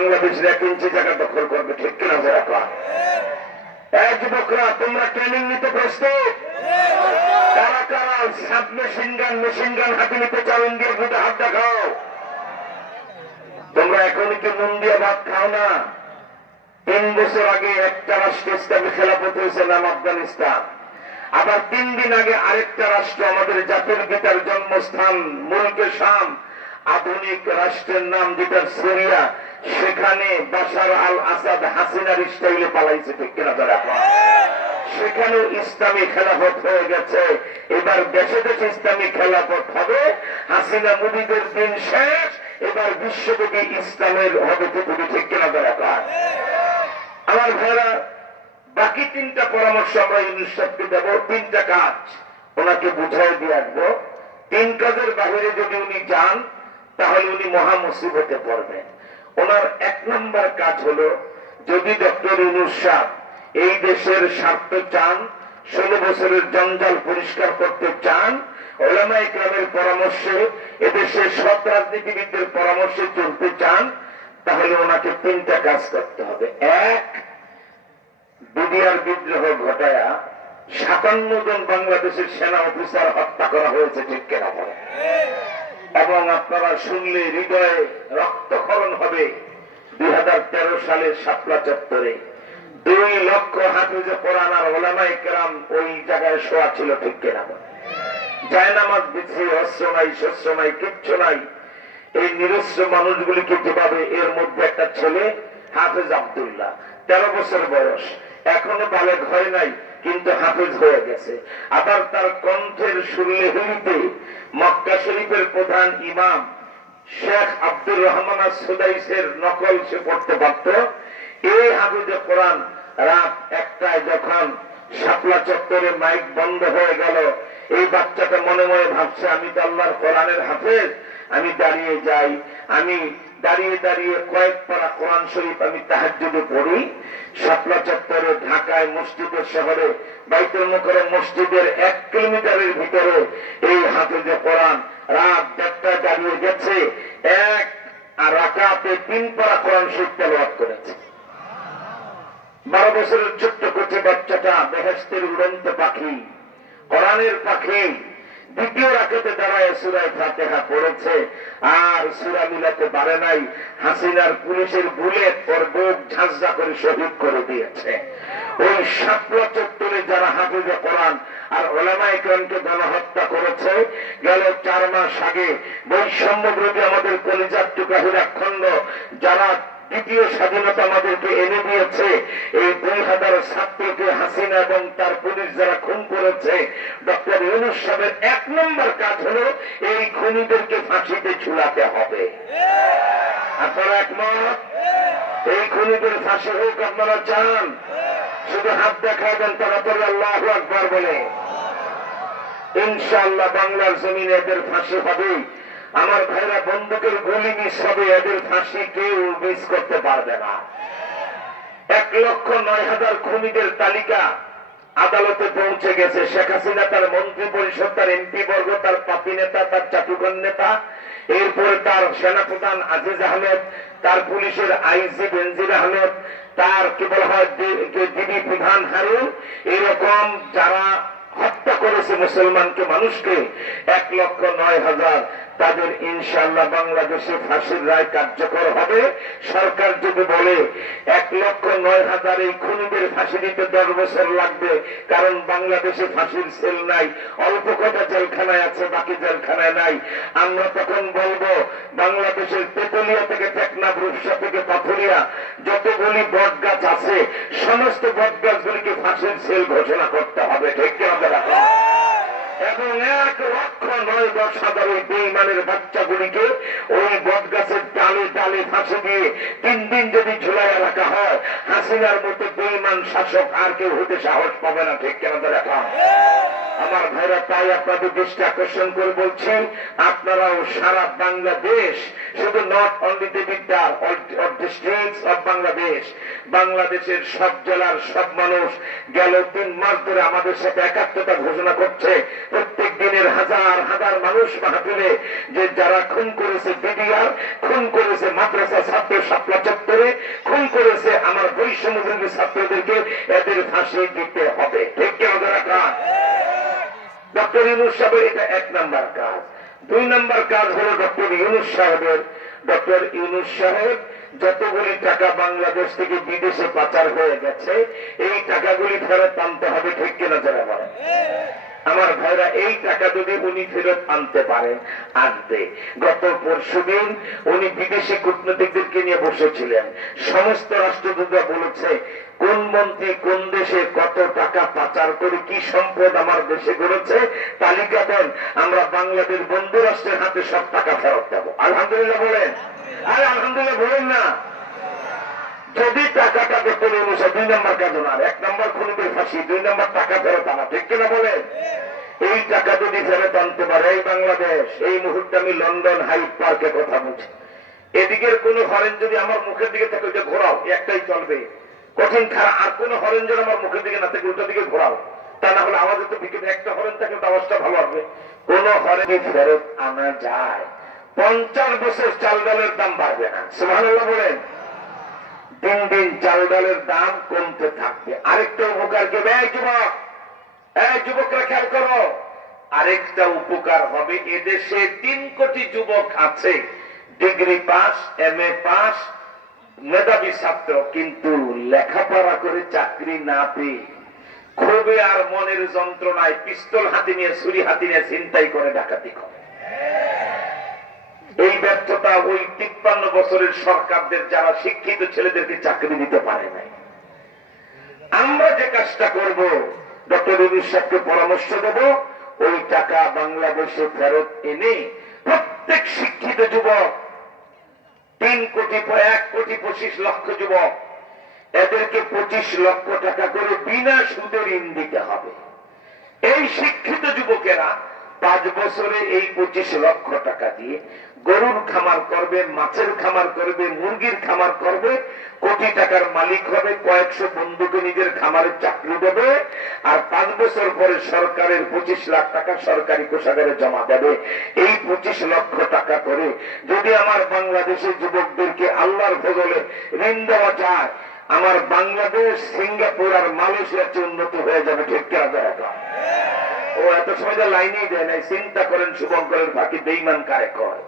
বাংলাদেশের 1 ইঞ্চি জায়গা দখল করবে, ঠিক কিনা যারা? এক যুবকরা, তোমরা ট্রেনিং নিতে প্রস্তুত? কারা কারা সাব মেশিন গান হাতে নিতে চাও? ইন্ডিয়ার মধ্যে হাত দেখাও। তোমরা এখনই কি নুন দিয়ে ভাত খাও না? 3 বছর আগে একটা রাষ্ট্র ইসলামী খেলাফত হয়েছে, নাম আফগানিস্তান। আবার 3 দিন আগে আরেকটা রাষ্ট্র, আমাদের জাতির পিতার জন্মস্থান মুলকে শাম, আধুনিক রাষ্ট্রের নাম যেটা সিরিয়া, সেখানে বাশার আল আসাদ হাসিনার স্টাইলে পালাইছে, ঠিক কিনা যারা? সেখানেও ইসলামী খেলাফত হয়ে গেছে। এবার দেশে দেশে ইসলামী খেলাফত হবে। হাসিনা মুজিবের দিন শেষ, এবার বিশ্বব্যাপী ইসলামের হবে পৃথিবী, ঠিক কিনা যারা? আমার ভাইরা, বাকি 3টা পরামর্শ আমরা ইউনূস সাহেবকে দেব। 3টা কাজ ওনাকে বুঝাই দিয়ে রাখবো। 3 কাজের বাহিরে যদি উনি যান তাহলে উনি মহা মুসিবতে পড়বেন। ওনার 1 নম্বর কাজ হলো, যদি ডক্টর ইউনূস সাহেব এই দেশের স্বার্থ চান, 16 বছরের জঞ্জাল পরিষ্কার করতে চান, উলামায়ে কেরামের পরামর্শে, এদেশের সৎ রাজনীতিবিদদের পরামর্শে চলতে চান, তাহলে ওনাকে 3টা কাজ করতে হবে। 1, বিডিআর বিদ্রোহ ঘটায়া 57 জন বাংলাদেশের সেনা অফিসার হত্যা করা হয়েছে, ঠিক কিনা? এবং আপনারা শুনলে হৃদয়ে রক্তক্ষরণ হবে। 2013 সালের শাপলা চত্বরে 2 লক্ষ হাফেজে কোরআন আর উলামায়ে কেরাম ওই জায়গায় শোয়া ছিল, ঠিক কিনা? জায়নামাজ বিছিয়ে, অস্ত্র নাই, শস্ত্র নাই, কিচ্ছু নাই। এই নিরস্ত্র মানুষগুলিকে যেভাবে, এর মধ্যে একটা ছেলে হাফেজ আব্দুল্লাহ, 13 বছর বয়স, এখনো বালেগ হয় নাই, কিন্তু হাফেজ হয়ে গেছে। আবার তার কণ্ঠের সুরলে হিরিতে মক্কা শরীফের প্রধান ইমাম শেখ আব্দুর রহমান সুদাইসের নকল সে পড়তে পারত। এই হাফেজে কোরআন রাত 1টায় যখন শাপলা চত্বরে মাইক বন্ধ হয়ে গেল, এই বাচ্চাটা মনে মনে ভাবছে, আমি তো আল্লাহর কোরআনের হাফেজ, আমি দাঁড়িয়ে যাই, আমি দাঁড়িয়ে দাঁড়িয়ে কয়েক পারা কোরআন শরীফ আমি তাহাজ্জুদে পড়ি। শাপলা চত্বরে, ঢাকায়, মসজিদের শহরে, বাইতুল মুকাররম মসজিদের 1 কিলোমিটারের ভিতরে এই হাফেজে কোরআন রাত 1টায় দাঁড়িয়ে গেছে, 1 রাকাতে 3 পারা কোরআন শরীফ তেলাওয়াত করেছে। 12 বছরের ছোট্ট কচি বাচ্চাটা বেহেশতের উড়ন্ত পাখি, কোরআনের পাখি, 2য় রাকাতে দাঁড়ায় সূরা ফাতিহা পড়েছে, আর সূরা মিলাতে পারে নাই। হাসিনার পুলিশের বুলেট ওর বুক ঝাঁঝরা করে শহীদ করে দিয়েছে। ওই শাপলা চত্বরে যারা হাফেজে কোরআন আর উলামায়ে কেরামকে গণহত্যা করেছে, গেল 4 মাস আগে বৈষম্য বিরোধী আমাদের কলিজার টুকরা হীরাখণ্ড যারা দ্বিতীয় স্বাধীনতা আমাদেরকে এনে দিয়েছে, এই 2000 ছাত্রকে হাসিনা এবং তার পুলিশ যারা খুন করেছে, ডক্টর ইউনূস সাহেবের 1 নম্বর কাজ হলো এই খুনিদেরকে ফাঁসিতে ঝুলাতে হবে। আপনারা একমত? এই খুনিদের ফাঁসি হোক আপনারা চান? শুধু হাত দেখা দেন তাড়াতাড়ি আল্লাহু আকবার বলে। ইনশাআল্লাহ বাংলার জমিনে এদের ফাঁসি হবে। আমার ভাইরা, বন্দুকের গুলি মিস হবে, এদের ফাঁসি কেউ মিস করতে পারবে না। 1,09,000 খুনিদের তালিকা আদালতে পৌঁছে গেছে। শেখ হাসিনা, তার মন্ত্রী পরিষদ, তার এমপি বর্গ, তার পাপি নেতা, তার চাটুকার নেতা, এরপরে তার সেনাপ্রধান আজিজ আহমেদ, তার পুলিশের আইজি বেনজির আহমেদ, তার কি বলা হয় ডিবি প্রধান হারুন, এরকম যারা হত্যা করেছে মুসলমানকে, মানুষকে, 1,09,000, তাদের ইনশাআল্লাহ বাংলাদেশে ফাঁসির রায় কার্যকর হবে। সরকার যদি বলে 1,09,000 এই খুনিদের ফাঁসি দিতে 10 বছর লাগবে, কারণ বাংলাদেশে ফাঁসির সেল নাই, অল্প কটা জেলখানায় আছে, বাকি জেলখানায় নাই, আমরা তখন বলবো বাংলাদেশের তেতুলিয়া থেকে টেকনাফ, রূপসা থেকে পাথুরিয়া যতগুলি বট গাছ আছে, সমস্ত বট গাছগুলিকে ফাঁসির সেল ঘোষণা করতে হবে, ঠিক কিনা? এবং 1,09,000 ওই বেঈমানের বাচ্চাগুলিকে ওই বট গাছের ডালে ডালে ফাঁসি দিয়ে 3 দিন যদি ঝুলাইয়া রাখা হয়, হাসিনার মতো বেঈমান শাসক আর কেউ হতে সাহস পাবে না, ঠিক কেন? আমার ভাইরা, তাই আপনাদের দৃষ্টি আকর্ষণ করে বলছি, আপনারাও সারা বাংলাদেশ, শুধু not only Debidwar districts of Bangladesh, বাংলাদেশের সব জেলার সব মানুষ গেল 3 মাস ধরে আমাদের সাথে একাত্মতা ঘোষণা করছে। প্রত্যেক দিনের হাজার হাজার মানুষ মাহফিলে যে যারা খুন করেছে বিডিআর, খুন করেছে মাদ্রাসা ছাত্র শাপলা চত্বরে, খুন করেছে আমার বৈষম্যবিরোধী ছাত্রদেরকে, এদের ফাঁসি দিতে হবে। ঠিক কেন রাখা? ডক্টর ইউনূস সাহেবের এটা 1 নাম্বার কাজ। 2 নাম্বার কাজ হলো ডক্টর ইউনূস সাহেবের, ডক্টর ইউনূস সাহেব যতগুলি টাকা বাংলাদেশ থেকে বিদেশে পাচার হয়ে গেছে এই টাকাগুলি ফেরত আনতে হবে। ঠিক কিনা যারা বলে? আমার ভাইরা, এই টাকা যদি উনি ফেরত আনতে পারেন, আসবে। গত পরশুদিন উনি বিদেশি কূটনীতিকদেরকে নিয়ে বসেছিলেন। সমস্ত রাষ্ট্রদূতরা বলেছে কোন মন্ত্রী কোন দেশে কত টাকা পাচার করে কি সম্পদ আমার দেশে গড়েছে তালিকা দেন, আমরা বাংলাদেশ বন্ধু রাষ্ট্রের হাতে সব টাকা ফেরত দেব। আলহামদুলিল্লাহ বলেন। আরে আলহামদুলিল্লাহ বলেন না। যদি টাকাটা বেতন অনুসারে 2 নাম্বার কাজ না, 1 নাম্বার খুনিদের ফাঁসি, 2 নাম্বার টাকা ফেরত আনা। ঠিক কিনা বলেন? এই টাকা যদি ফেরত আনতে পারে এই বাংলাদেশ, এই মুহূর্তে আমি লন্ডন হাইড পার্কে কথা বলছি, এদিকের কোন হরেন যদি আমার মুখের দিকে থাকে ওইটা ঘোরাও, একটাই চলবে। কঠিন খারাপ আর কোন হরেন যেন আমার মুখের দিকে না থাকে উল্টা দিকে ঘোরাও, তা না হলে আওয়াজে তো বিকেলে একটা হরেন থাকে আওয়াজটা ভালো হবে। কোন হরেন ফেরত আনা যায়, 50 বছর চাল ডালের দাম বাড়বে না। সুবহানাল্লাহ বলেন। দিন দিন চাল ডালের দাম কমতে থাকবে। আরেকটা উপকার কি? যুবকরা খেয়াল করো, আরেকটা উপকার হবে, এদেশে 3 কোটি যুবক আছে ডিগ্রি পাস, MA পাস, মেধাবী ছাত্র, কিন্তু লেখাপড়া করে চাকরি না পেয়ে ক্ষোভে আর মনের যন্ত্রণায় পিস্তল হাতে নিয়ে ছুরি হাতে নিয়ে ছিনতাই করে ডাকাতি করে। এই ব্যর্থতা ওই 53 বছরের সরকারদের যারা শিক্ষিত ছেলেদেরকে চাকরি দিতে পারে নাই। আমরা যে কাজটা করব, ডক্টর ইউনূস সাহেবকে পরামর্শ দেব, ওই টাকা বাংলাদেশে ফেরত এনে প্রত্যেক শিক্ষিত যুবক 1 কোটি 25 লক্ষ যুবক, এদেরকে 25 লক্ষ টাকা করে বিনা সুদে ঋণ দিতে হবে। এই শিক্ষিত যুবকেরা 5 বছরে এই 25 লক্ষ টাকা দিয়ে গরুর খামার করবে, মাছের খামার করবে, মুরগির খামার করবে, কোটি টাকার মালিক হবে, কয়েকশো বন্ধুকে নিজের খামারের চাকরি দেবে, আর 5 বছর পরে সরকারের 25 লাখ টাকা সরকারি কোষাগারে জমা দেবে। এই 25 লক্ষ টাকা করে যদি আমার বাংলাদেশের যুবকদেরকে আল্লাহর ফজলে ঋণ দেওয়া যায়, আমার বাংলাদেশ সিঙ্গাপুর আর মালয়েশিয়ার চেয়ে উন্নত হয়ে যাবে। ঠিক কিনা? ও এত সময় লাইনেই দেয় নাই। চিন্তা করেন শুভঙ্করের বাকি বেঈমান কারে কয়।